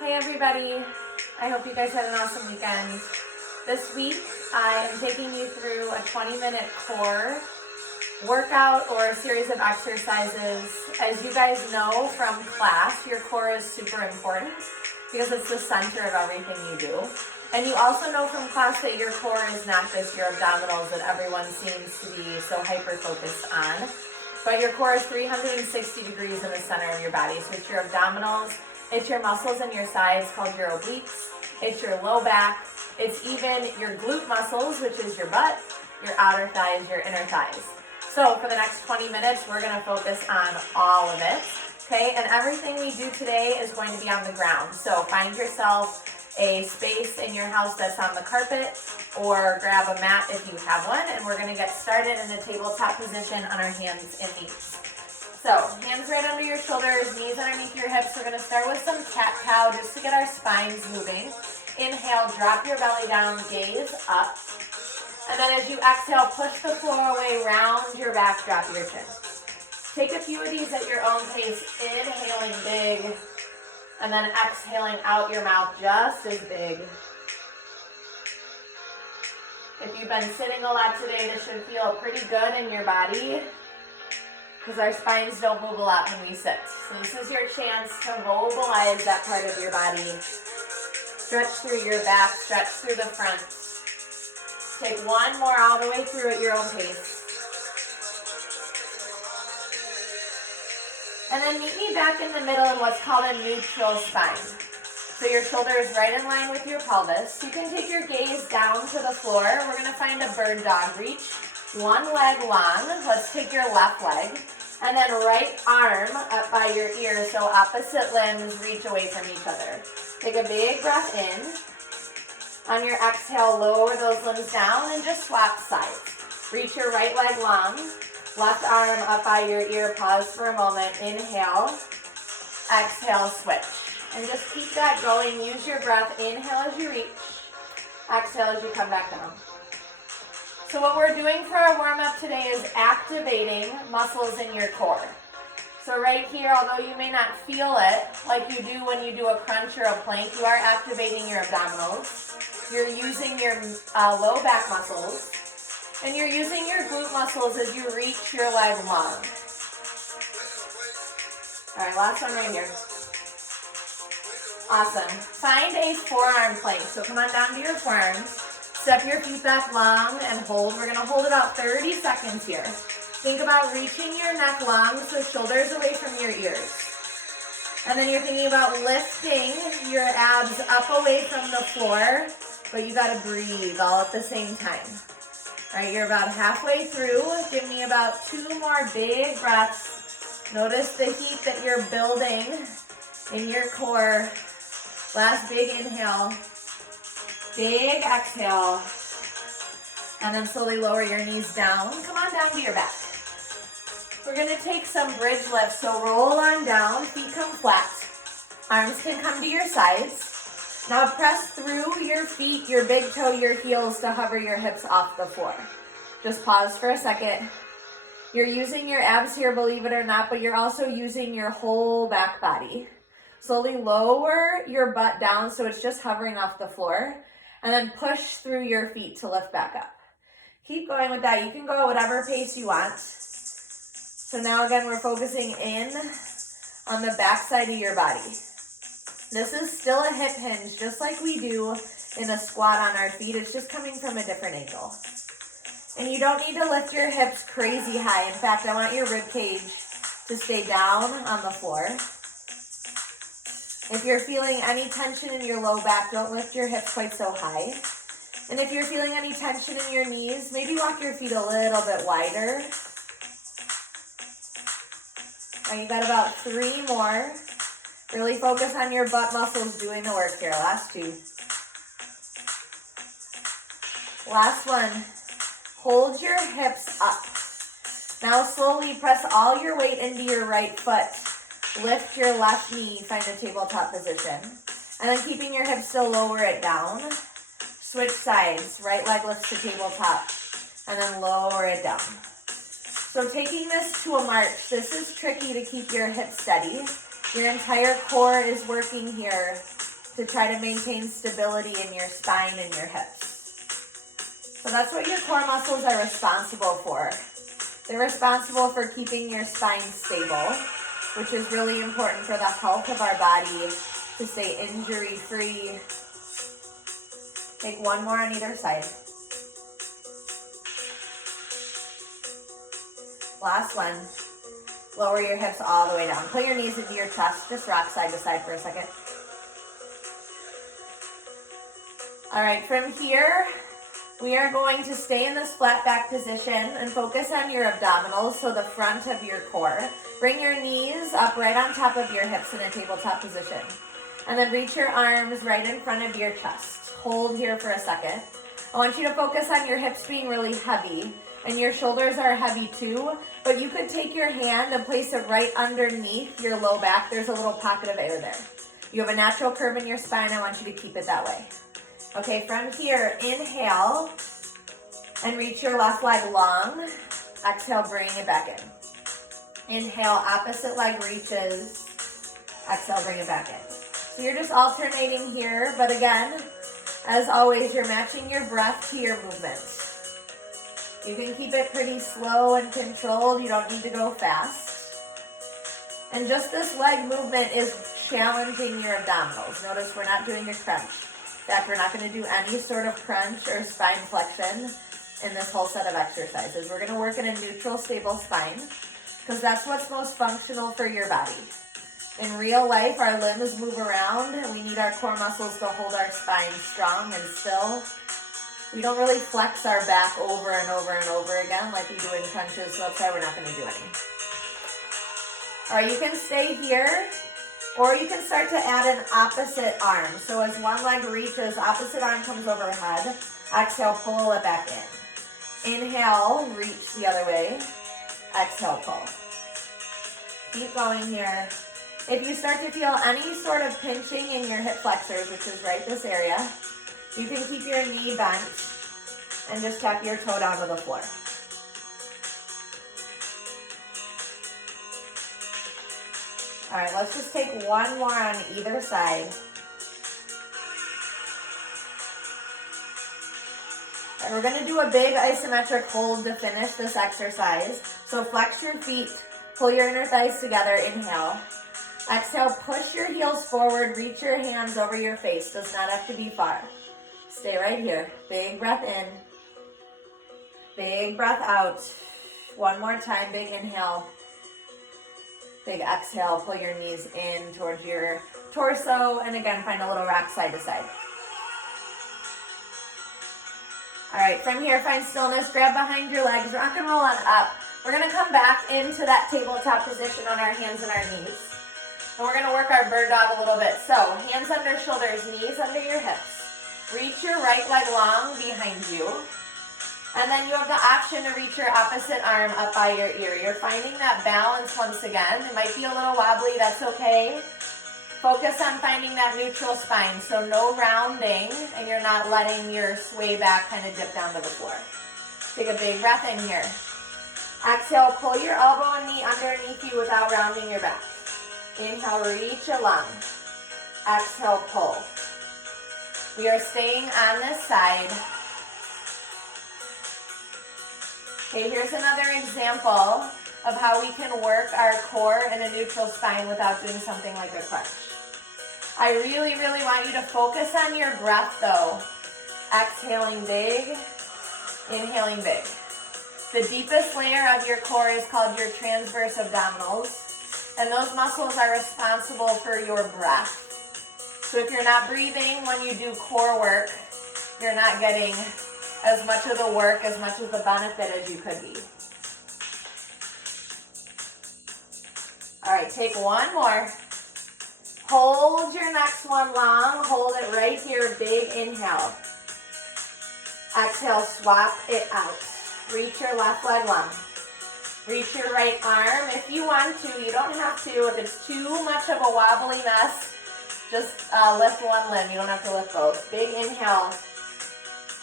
Hey everybody, I hope you guys had an awesome weekend. This week I am taking you through a 20-minute core workout or a series of exercises. As you guys know from class, your core is super important because it's the center of everything you do. And you also know from class that your core is not just your abdominals that everyone seems to be so hyper-focused on, but your core is 360 degrees in the center of your body. So it's your abdominals, it's your muscles in your sides called your obliques, it's your low back, it's even your glute muscles, which is your butt, your outer thighs, your inner thighs. So for the next 20 minutes, we're gonna focus on all of it, okay? And everything we do today is going to be on the ground. So find yourself a space in your house that's on the carpet, or grab a mat if you have one, and we're gonna get started in a tabletop position on our hands and knees. So, hands right under your shoulders, knees underneath your hips. We're going to start with some cat-cow just to get our spines moving. Inhale, drop your belly down, gaze up. And then as you exhale, push the floor away, round your back, drop your chin. Take a few of these at your own pace, inhaling big, and then exhaling out your mouth just as big. If you've been sitting a lot today, this should feel pretty good in your body, because our spines don't move a lot when we sit. So this is your chance to mobilize that part of your body. Stretch through your back, stretch through the front. Take one more all the way through at your own pace. And then meet me back in the middle in what's called a neutral spine. So your shoulder is right in line with your pelvis. You can take your gaze down to the floor. We're gonna find a bird dog. Reach one leg long. Let's take your left leg. And then right arm up by your ear, so opposite limbs reach away from each other. Take a big breath in. On your exhale, lower those limbs down and just swap sides. Reach your right leg long. Left arm up by your ear. Pause for a moment. Inhale. Exhale, switch. And just keep that going. Use your breath. Inhale as you reach. Exhale as you come back down. So what we're doing for our warm-up today is activating muscles in your core. So right here, although you may not feel it like you do when you do a crunch or a plank, you are activating your abdominals. You're using your low back muscles. And you're using your glute muscles as you reach your leg long. All right, last one right here. Awesome. Find a forearm plank. So come on down to your forearms. Step your feet back long and hold. We're gonna hold about 30 seconds here. Think about reaching your neck long, so shoulders away from your ears. And then you're thinking about lifting your abs up away from the floor, but you gotta breathe all at the same time. All right, you're about halfway through. Give me about 2 more big breaths. Notice the heat that you're building in your core. Last big inhale. Big exhale, and then slowly lower your knees down. Come on down to your back. We're gonna take some bridge lifts, so roll on down, feet come flat. Arms can come to your sides. Now press through your feet, your big toe, your heels to hover your hips off the floor. Just pause for a second. You're using your abs here, believe it or not, but you're also using your whole back body. Slowly lower your butt down so it's just hovering off the floor. And then push through your feet to lift back up. Keep going with that. You can go at whatever pace you want. So now again, we're focusing in on the back side of your body. This is still a hip hinge, just like we do in a squat on our feet. It's just coming from a different angle. And you don't need to lift your hips crazy high. In fact, I want your rib cage to stay down on the floor. If you're feeling any tension in your low back, don't lift your hips quite so high. And if you're feeling any tension in your knees, maybe walk your feet a little bit wider. All right, you got about 3 more. Really focus on your butt muscles doing the work here. Last 2. Last one. Hold your hips up. Now slowly press all your weight into your right foot. Lift your left knee, find a tabletop position. And then keeping your hips still, lower it down. Switch sides, right leg lifts to tabletop, and then lower it down. So taking this to a march, this is tricky to keep your hips steady. Your entire core is working here to try to maintain stability in your spine and your hips. So that's what your core muscles are responsible for. They're responsible for keeping your spine stable, which is really important for the health of our body to stay injury-free. Take one more on either side. Last one. Lower your hips all the way down. Put your knees into your chest. Just rock side to side for a second. All right, from here, we are going to stay in this flat back position and focus on your abdominals, so the front of your core. Bring your knees up right on top of your hips in a tabletop position. And then reach your arms right in front of your chest. Hold here for a second. I want you to focus on your hips being really heavy, and your shoulders are heavy too, but you could take your hand and place it right underneath your low back. There's a little pocket of air there. You have a natural curve in your spine. I want you to keep it that way. Okay, from here, inhale and reach your left leg long. Exhale, bring it back in. Inhale, opposite leg reaches. Exhale, bring it back in. So you're just alternating here, but again, as always, you're matching your breath to your movement. You can keep it pretty slow and controlled. You don't need to go fast. And just this leg movement is challenging your abdominals. Notice we're not doing a crunch. In fact, we're not going to do any sort of crunch or spine flexion in this whole set of exercises. We're going to work in a neutral, stable spine because that's what's most functional for your body. In real life, our limbs move around and we need our core muscles to hold our spine strong and still. We don't really flex our back over and over and over again like we do in crunches, so that's why we're not going to do any. All right, you can stay here, or you can start to add an opposite arm. So as one leg reaches, opposite arm comes overhead. Exhale, pull it back in. Inhale, reach the other way. Exhale, pull. Keep going here. If you start to feel any sort of pinching in your hip flexors, which is right this area, you can keep your knee bent and just tap your toe down to the floor. All right, let's just take one more on either side. And we're gonna do a big isometric hold to finish this exercise. So flex your feet, pull your inner thighs together, inhale. Exhale, push your heels forward, reach your hands over your face. Does not have to be far. Stay right here. Big breath in. Big breath out. One more time, big inhale. Big exhale, pull your knees in towards your torso, and again, find a little rock side to side. All right, from here, find stillness, grab behind your legs, rock and roll on up. We're gonna come back into that tabletop position on our hands and our knees. And we're gonna work our bird dog a little bit. So, hands under shoulders, knees under your hips. Reach your right leg long behind you. And then you have the option to reach your opposite arm up by your ear. You're finding that balance once again. It might be a little wobbly, that's okay. Focus on finding that neutral spine, so no rounding, and you're not letting your sway back kind of dip down to the floor. Take a big breath in here. Exhale, pull your elbow and knee underneath you without rounding your back. Inhale, reach along. Exhale, pull. We are staying on this side. Okay, here's another example of how we can work our core in a neutral spine without doing something like a crunch. I really, really want you to focus on your breath though. Exhaling big, inhaling big. The deepest layer of your core is called your transverse abdominals, and those muscles are responsible for your breath. So if you're not breathing when you do core work, you're not getting as much of the work, as much of the benefit as you could be. All right, take one more. Hold your next one long. Hold it right here, big inhale. Exhale, swap it out. Reach your left leg long. Reach your right arm if you want to. You don't have to. If it's too much of a wobbly mess, just lift one limb. You don't have to lift both. Big inhale.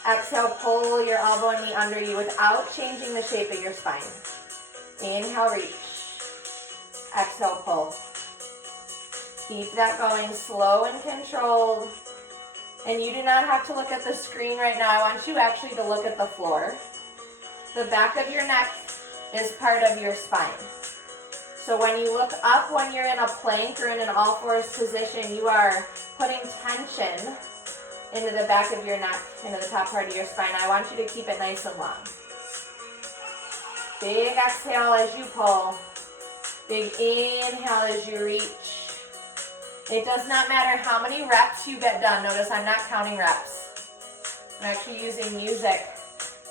Exhale, pull your elbow and knee under you without changing the shape of your spine. Inhale, reach. Exhale, pull. Keep that going, slow and controlled. And you do not have to look at the screen right now. I want you actually to look at the floor. The back of your neck is part of your spine. So when you look up when you're in a plank or in an all fours position, you are putting tension into the back of your neck, into the top part of your spine. I want you to keep it nice and long. Big exhale as you pull. Big inhale as you reach. It does not matter how many reps you get done. Notice I'm not counting reps. I'm actually using music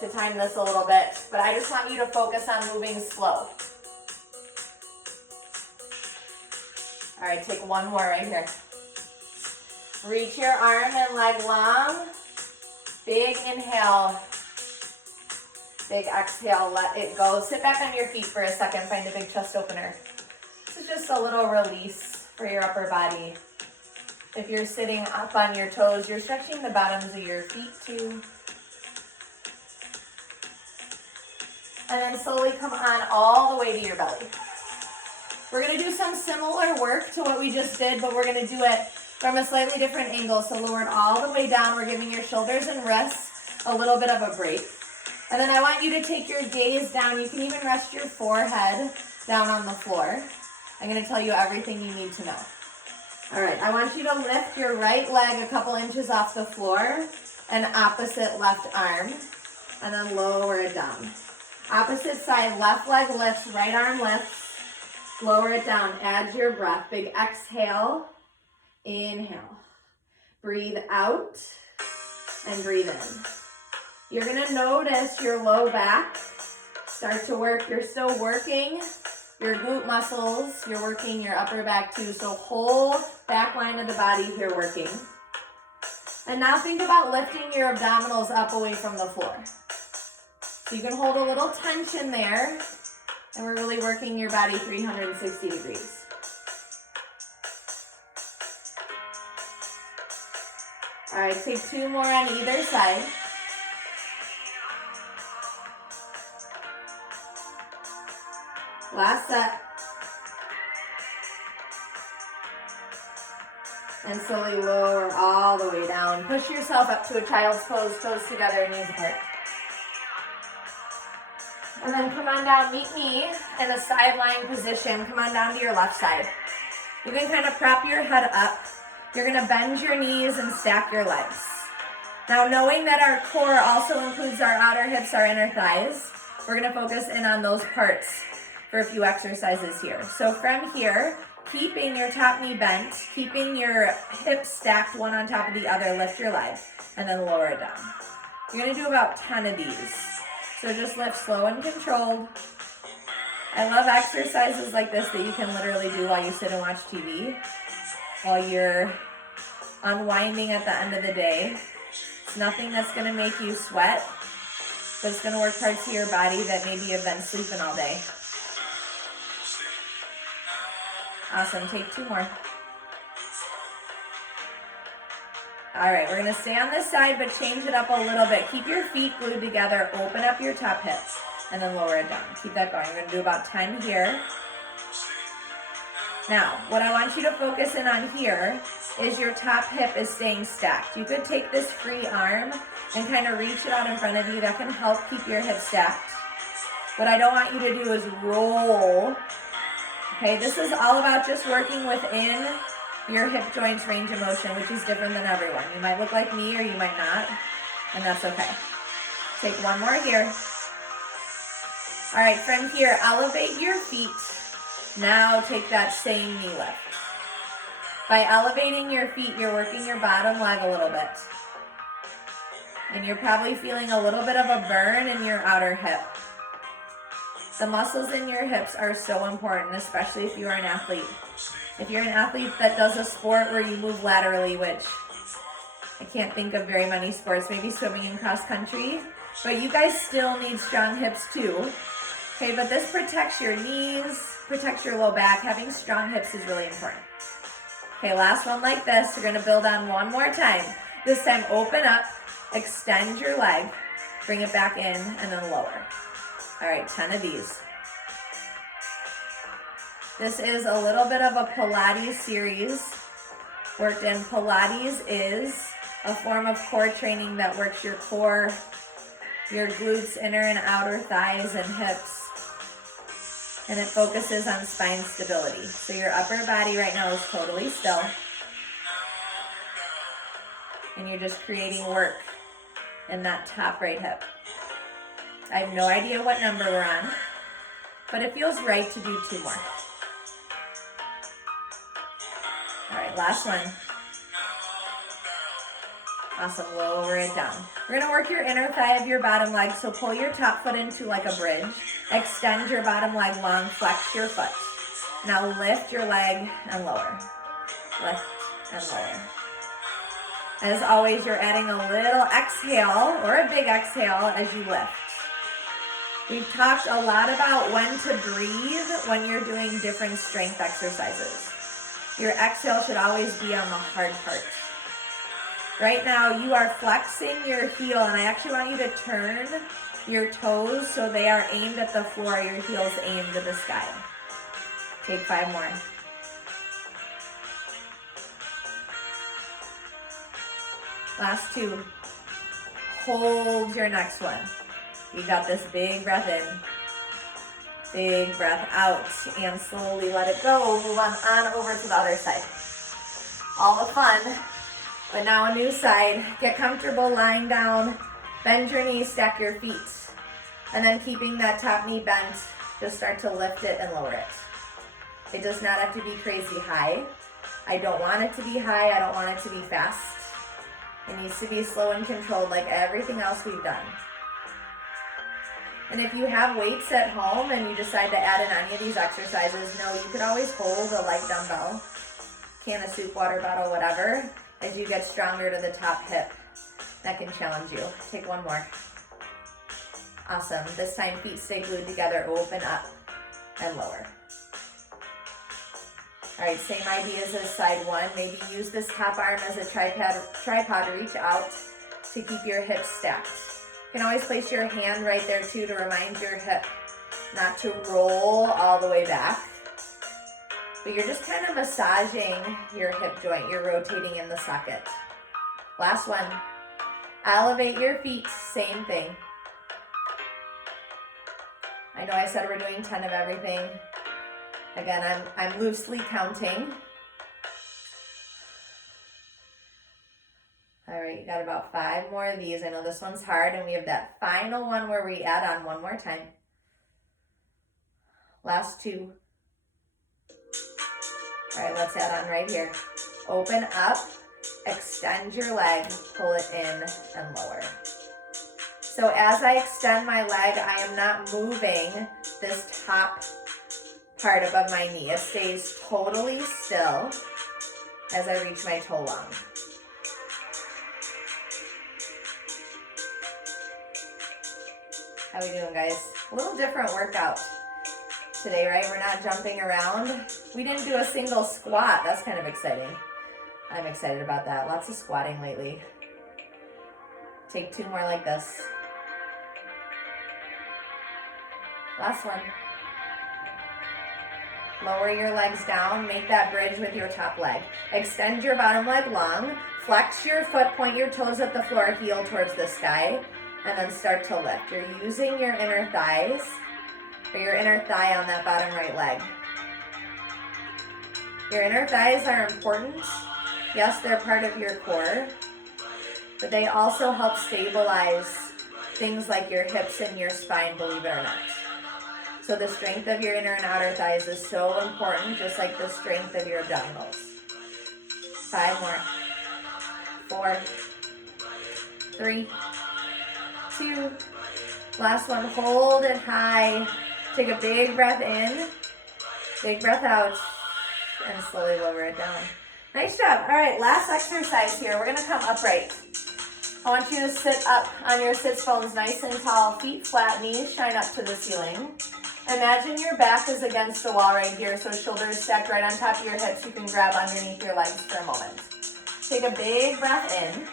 to time this a little bit, but I just want you to focus on moving slow. All right, take one more right here. Reach your arm and leg long. Big inhale. Big exhale, let it go. Sit back on your feet for a second, find a big chest opener. This is just a little release for your upper body. If you're sitting up on your toes, you're stretching the bottoms of your feet too. And then slowly come on all the way to your belly. We're gonna do some similar work to what we just did, but we're gonna do it from a slightly different angle. So lowered all the way down, we're giving your shoulders and wrists a little bit of a break. And then I want you to take your gaze down. You can even rest your forehead down on the floor. I'm going to tell you everything you need to know. All right, I want you to lift your right leg a couple inches off the floor and opposite left arm, and then lower it down. Opposite side, left leg lifts, right arm lifts, lower it down. Add your breath. Big exhale, inhale. Breathe out and breathe in. You're gonna notice your low back start to work. You're still working your glute muscles. You're working your upper back too. So whole back line of the body here working. And now think about lifting your abdominals up away from the floor. So you can hold a little tension there. And we're really working your body 360 degrees. All right, take two more on either side. Last set. And slowly lower all the way down. Push yourself up to a child's pose, toes together, knees apart. And then come on down, meet me in a side lying position. Come on down to your left side. You can kind of prop your head up. You're gonna bend your knees and stack your legs. Now knowing that our core also includes our outer hips, our inner thighs, we're gonna focus in on those parts for a few exercises here. So from here, keeping your top knee bent, keeping your hips stacked one on top of the other, lift your leg, and then lower it down. You're gonna do about 10 of these. So just lift slow and controlled. I love exercises like this that you can literally do while you sit and watch TV, while you're unwinding at the end of the day. It's nothing that's gonna make you sweat, but it's gonna work parts of your body that maybe you've been sleeping all day. Awesome, take two more. All right, we're gonna stay on this side, but change it up a little bit. Keep your feet glued together, open up your top hips, and then lower it down. Keep that going. We're gonna do about 10 here. Now, what I want you to focus in on here is your top hip is staying stacked. You could take this free arm and kind of reach it out in front of you. That can help keep your hips stacked. What I don't want you to do is roll. Okay, this is all about just working within your hip joints range of motion, which is different than everyone. You might look like me or you might not, and that's okay. Take one more here. All right, from here, elevate your feet. Now take that same knee lift. By elevating your feet, you're working your bottom leg a little bit. And you're probably feeling a little bit of a burn in your outer hip. The muscles in your hips are so important, especially if you are an athlete. If you're an athlete that does a sport where you move laterally, which I can't think of very many sports, maybe swimming and cross country, but you guys still need strong hips too. Okay, but this protects your knees, protects your low back. Having strong hips is really important. Okay, last one like this. You're gonna build on one more time. This time, open up, extend your leg, bring it back in, and then lower. All right, 10 of these. This is a little bit of a Pilates series worked in. Pilates is a form of core training that works your core, your glutes, inner and outer thighs and hips. And it focuses on spine stability. So your upper body right now is totally still. And you're just creating work in that top right hip. I have no idea what number we're on, but it feels right to do 2 more. All right, last one. Awesome, lower it down. We're gonna work your inner thigh of your bottom leg, so pull your top foot into like a bridge. Extend your bottom leg long, flex your foot. Now lift your leg and lower. Lift and lower. As always, you're adding a little exhale or a big exhale as you lift. We've talked a lot about when to breathe when you're doing different strength exercises. Your exhale should always be on the hard part. Right now, you are flexing your heel, and I actually want you to turn your toes so they are aimed at the floor, your heels aimed at the sky. Take 5 more. Last 2. Hold your next one. You got this. Big breath in. Big breath out. And slowly let it go. Move on over to the other side. All the fun. But now a new side. Get comfortable lying down. Bend your knees, stack your feet. And then keeping that top knee bent, just start to lift it and lower it. It does not have to be crazy high. I don't want it to be high. I don't want it to be fast. It needs to be slow and controlled like everything else we've done. And if you have weights at home and you decide to add in any of these exercises, no, you could always hold a light dumbbell, can of soup, water bottle, whatever, as you get stronger to the top hip. That can challenge you. Take 1 more. Awesome. This time feet stay glued together, open up and lower. All right, same ideas as side 1. Maybe use this top arm as a tripod, reach out to keep your hips stacked. You can always place your hand right there too to remind your hip not to roll all the way back. But you're just kind of massaging your hip joint. You're rotating in the socket. Last one. Elevate your feet, same thing. I know I said we're doing 10 of everything. Again, I'm loosely counting. All right, you got about 5 more of these. I know this one's hard, and we have that final one where we add on 1 more time. Last 2. All right, let's add on right here. Open up, extend your leg, pull it in and lower. So as I extend my leg, I am not moving this top part above my knee. It stays totally still as I reach my toe long. How we doing, guys? A little different workout today, right? We're not jumping around. We didn't do a single squat. That's kind of exciting. I'm excited about that. Lots of squatting lately. Take 2 more like this. Last one. Lower your legs down. Make that bridge with your top leg. Extend your bottom leg long. Flex your foot. Point your toes at the floor. Heel towards the sky. And then start to lift. You're using your inner thighs, or your inner thigh on that bottom right leg. Your inner thighs are important. Yes, they're part of your core, but they also help stabilize things like your hips and your spine, believe it or not. So the strength of your inner and outer thighs is so important, just like the strength of your abdominals. 5 more. 4, 3, 2, last one. Hold it high. Take a big breath in, big breath out, and slowly lower it down. Nice job. All right, last exercise here. We're gonna come upright. I want you to sit up on your sits bones nice and tall, feet flat, knees shine up to the ceiling. Imagine your back is against the wall right here, so shoulders stacked right on top of your hips. You can grab underneath your legs for a moment. Take a big breath in.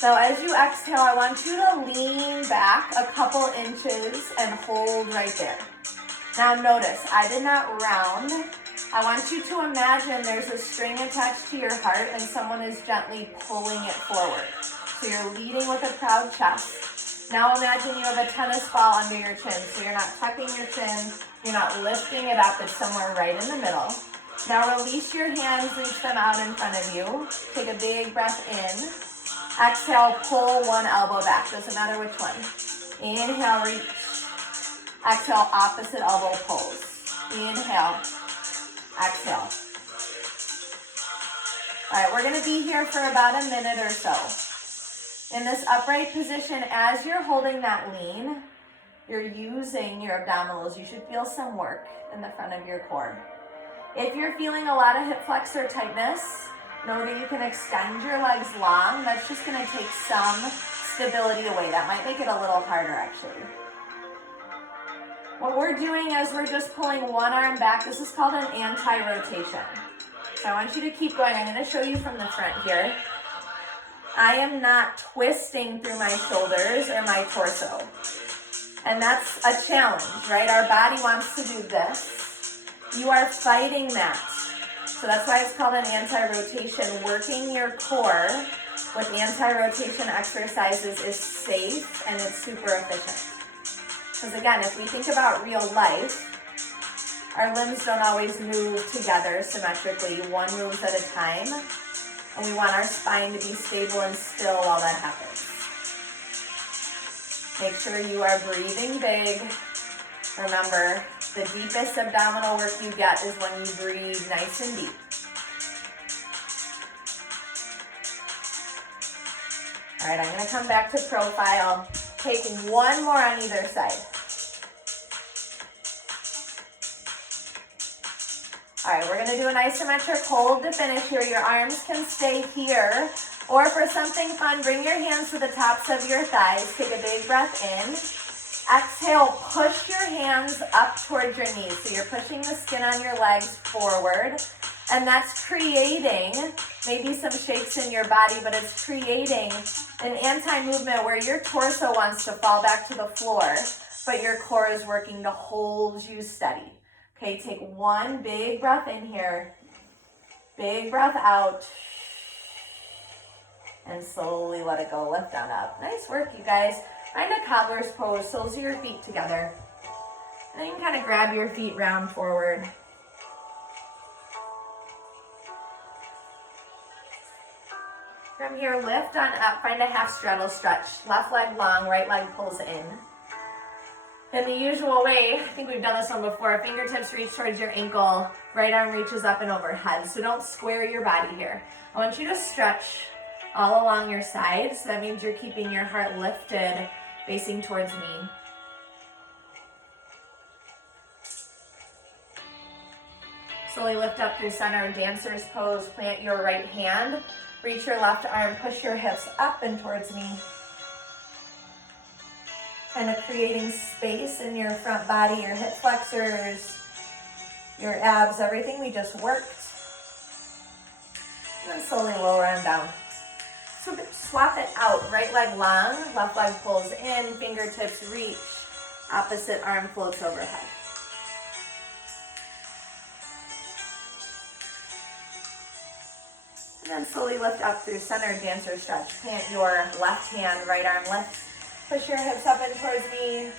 Now as you exhale, I want you to lean back a couple inches and hold right there. Now notice, I did not round. I want you to imagine there's a string attached to your heart and someone is gently pulling it forward. So you're leading with a proud chest. Now imagine you have a tennis ball under your chin. So you're not tucking your chin, you're not lifting it up, it's somewhere right in the middle. Now release your hands, reach them out in front of you. Take a big breath in. Exhale, pull one elbow back, doesn't matter which one. Inhale, reach. Exhale, opposite elbow pulls. Inhale, exhale. All right, we're gonna be here for about a minute or so. In this upright position, as you're holding that lean, you're using your abdominals. You should feel some work in the front of your core. If you're feeling a lot of hip flexor tightness, know that you can extend your legs long. That's just gonna take some stability away. That might make it a little harder actually. What we're doing is we're just pulling one arm back. This is called an anti-rotation. So I want you to keep going. I'm gonna show you from the front here. I am not twisting through my shoulders or my torso. And that's a challenge, right? Our body wants to do this. You are fighting that. So that's why it's called an anti-rotation. Working your core with anti-rotation exercises is safe and it's super efficient. Because again, if we think about real life, our limbs don't always move together symmetrically. One moves at a time. And we want our spine to be stable and still while that happens. Make sure you are breathing big. Remember, the deepest abdominal work you get is when you breathe nice and deep. All right, I'm gonna come back to profile. Take one more on either side. All right, we're gonna do an isometric hold to finish here. Your arms can stay here, or for something fun, bring your hands to the tops of your thighs. Take a big breath in. Exhale, push your hands up towards your knees. So you're pushing the skin on your legs forward, and that's creating maybe some shakes in your body, but it's creating an anti-movement where your torso wants to fall back to the floor, but your core is working to hold you steady. Okay, take one big breath in here, big breath out, and slowly let it go, lift on up. Nice work, you guys. Find a cobbler's pose, soles of your feet together. And then you can kind of grab your feet round forward. From here, lift on up, find a half straddle stretch. Left leg long, right leg pulls in. In the usual way, I think we've done this one before, fingertips reach towards your ankle, right arm reaches up and overhead. So don't square your body here. I want you to stretch all along your sides. So that means you're keeping your heart lifted, facing towards me. Slowly lift up through center, dancer's pose. Plant your right hand, reach your left arm, push your hips up and towards me. Kind of creating space in your front body, your hip flexors, your abs, everything we just worked. And then slowly lower on down. So swap it out. Right leg long, left leg pulls in, fingertips reach, opposite arm floats overhead. And then slowly lift up through center, dancer stretch. Plant your left hand, right arm lifts. Push your hips up and towards me.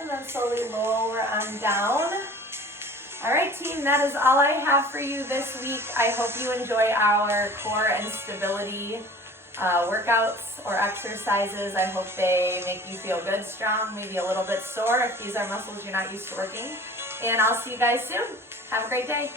And then slowly lower on down. All right, team, that is all I have for you this week. I hope you enjoy our core and stability workouts or exercises. I hope they make you feel good, strong, maybe a little bit sore if these are muscles you're not used to working. And I'll see you guys soon. Have a great day.